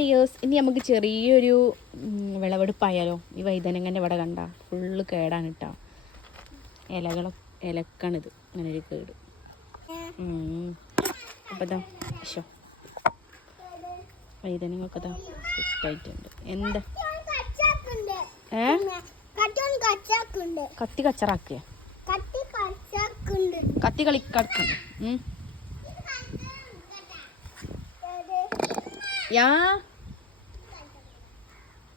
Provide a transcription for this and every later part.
Dears, ഇനി നമുക്ക് ചെറിയൊരു വിളവെടുപ്പായാലോ? ഈ വൈതനങ്ങൻ്റെ ഇവിടെ കണ്ട ഫുള്ള് കേടാണ് കേട്ടോ. ഇലക്കാണിത്, അങ്ങനെ ഒരു കേട്. അപ്പം ഇതാ ഷോ വൈതനങ്ങൊക്കെ ഇതാ സെറ്റായിട്ടുണ്ട്. എന്താ കത്തി കച്ചറാക്കിയ കത്തി കളിക്കടക്കുന്നു.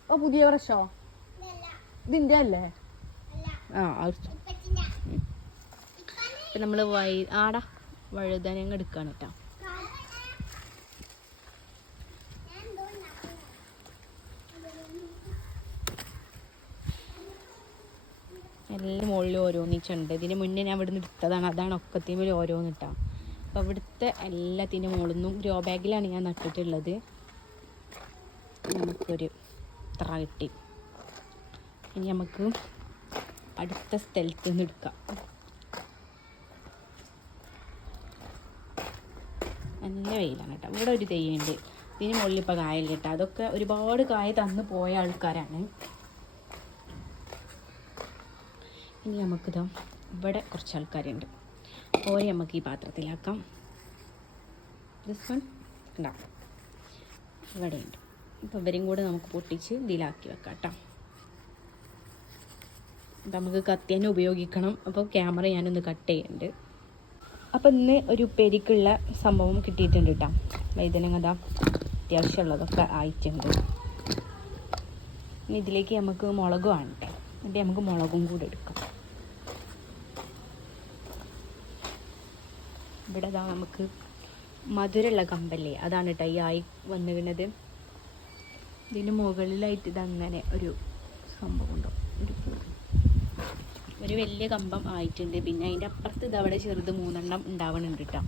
ഓ പുതിയ ബ്രഷോ? ഇതിൻ്റെ അല്ലേ? ഇപ്പം നമ്മൾ വഴുതനങ്ങ എടുക്കുകയാണ് കേട്ടോ. എല്ലാം മുകളിൽ ഓരോന്നിച്ചുണ്ട്. ഇതിന് മുന്നേ ഞാൻ ഇവിടുന്ന് എടുത്തതാണ്, അതാണ് ഒക്കത്തിമേൽ ഓരോന്ന് ഇട്ടാ. അപ്പോൾ ഇവിടുത്തെ എല്ലാത്തിൻ്റെ മുകളിൽ നിന്നും ഗ്രോ ബാഗിലാണ് ഞാൻ നട്ടിട്ടുള്ളത്. നമുക്കൊരു ഇത്ര കിട്ടി. ഇനി നമുക്ക് അടുത്ത സ്ഥലത്ത് നിന്ന് എടുക്കാം. നല്ല വെയിലാണ് കേട്ടോ. ഇവിടെ ഒരു തെയ്യുണ്ട്, ഇതിന് മുകളിൽ ഇപ്പോൾ കായല്ല കേട്ടോ. അതൊക്കെ ഒരുപാട് കായ തന്നു പോയ ആൾക്കാരാണ്. ഇനി നമുക്കിതാ ഇവിടെ കുറച്ച് ആൾക്കാരുണ്ട്, ഓരെ നമുക്ക് ഈ പാത്രത്തിലാക്കാം. ദിസ് വൺ ഉണ്ടാവും ഇവിടെയുണ്ട്. അപ്പോൾ ഇവരും കൂടെ നമുക്ക് പൊട്ടിച്ച് ഇതിലാക്കി വെക്കാം കേട്ടോ. നമുക്ക് കത്തി തന്നെ ഉപയോഗിക്കണം. അപ്പോൾ ക്യാമറ ഞാനൊന്ന് കട്ട് ചെയ്യുന്നുണ്ട്. അപ്പോൾ ഇന്ന് ഒരു ഉപ്പേരിക്കുള്ള സംഭവം കിട്ടിയിട്ടുണ്ട് കേട്ടോ. വൈതനങ്ങ അത്യാവശ്യമുള്ളതൊക്കെ ആയിട്ടുണ്ട്. ഇനി ഇതിലേക്ക് നമുക്ക് മുളക് വേണ്ടേ, എന്നിട്ട് നമുക്ക് മുളകും കൂടെ എടുക്കാം. ഇവിടെ നമുക്ക് മധുരമുള്ള കമ്പല്ലേ, അതാണ് കേട്ടോ ഈ ആയി വന്നു വീണത്. ഇതിന് മുകളിലായിട്ട് ഇതങ്ങനെ ഒരു സംഭവം ഉണ്ടോ, ഒരു വലിയ കമ്പം ആയിട്ടുണ്ട്. പിന്നെ അതിൻ്റെ അപ്പുറത്ത് ഇതവിടെ ചെറുത് 3 ഉണ്ടാവണുണ്ട് കേട്ടോ.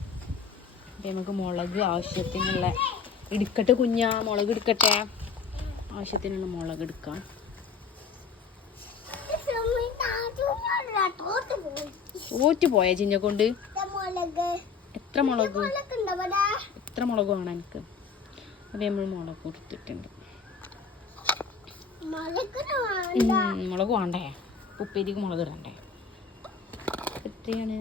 അപ്പം നമുക്ക് മുളക് ആവശ്യത്തിനുള്ള എടുക്കട്ടെ. മുളക് എടുക്കട്ടെ, ആവശ്യത്തിനുള്ള മുളക് എടുക്കാം. ഓറ്റ് പോയ ചിഞ്ഞ കൊണ്ട് എത്ര മുളക് വേണം എനിക്ക്? അപ്പം നമ്മൾ മുളക് കൊടുത്തിട്ടുണ്ട്. മുളക് വേണ്ടേ? ഉപ്പേരിക്ക് മുളക് ഇടണ്ടേ? എത്രയാണ്?